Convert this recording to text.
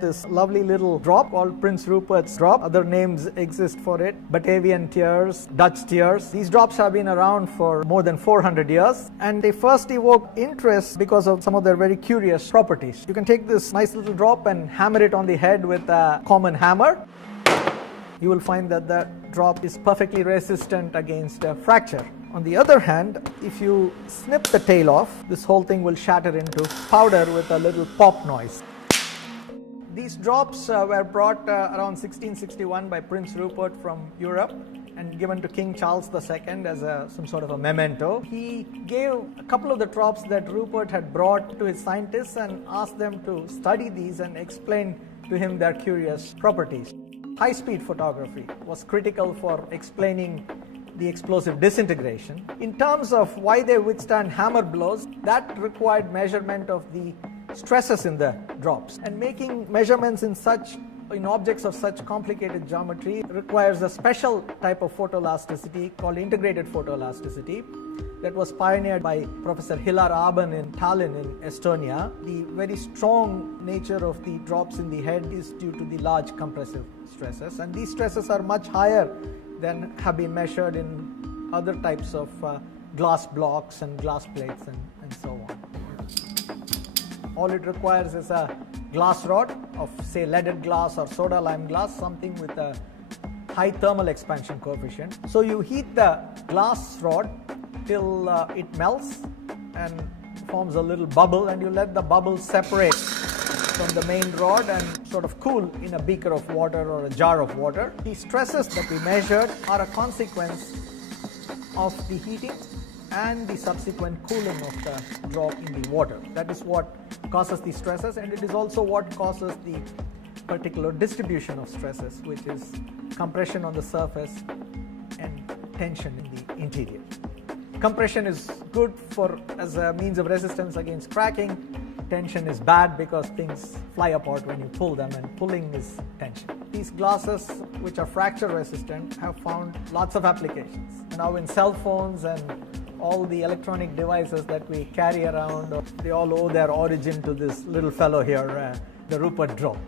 This lovely little drop called Prince Rupert's drop. Other names exist for it. Batavian tears, Dutch tears. These drops have been around for more than 400 years, and they first evoked interest because of some of their very curious properties. You can take this nice little drop and hammer it on the head with a common hammer. You will find that the drop is perfectly resistant against a fracture. On the other hand, if you snip the tail off, this whole thing will shatter into powder with a little pop noise. These drops were brought around 1661 by Prince Rupert from Europe and given to King Charles II as some sort of a memento. He gave a couple of the drops that Rupert had brought to his scientists and asked them to study these and explain to him their curious properties. High-speed photography was critical for explaining the explosive disintegration. In terms of why they withstand hammer blows, that required measurement of the stresses in the drops, and making measurements in objects of such complicated geometry requires a special type of photoelasticity called integrated photoelasticity that was pioneered by Professor Hillar Aben in Tallinn in Estonia. The very strong nature of the drops in the head is due to the large compressive stresses, and these stresses are much higher than have been measured in other types of glass blocks and glass plates and so on. All it requires is a glass rod of, say, leaded glass or soda lime glass, something with a high thermal expansion coefficient. So you heat the glass rod till it melts and forms a little bubble, and you let the bubble separate from the main rod and sort of cool in a beaker of water or a jar of water. The stresses that we measured are a consequence of the heating and the subsequent cooling of the drop in the water. That is what causes the stresses, and it is also what causes the particular distribution of stresses, which is compression on the surface and tension in the interior. Compression is good as a means of resistance against cracking. Tension is bad because things fly apart when you pull them, and pulling is tension. These glasses, which are fracture resistant, have found lots of applications. Now in cell phones and all the electronic devices that we carry around, they all owe their origin to this little fellow here, the Rupert drop.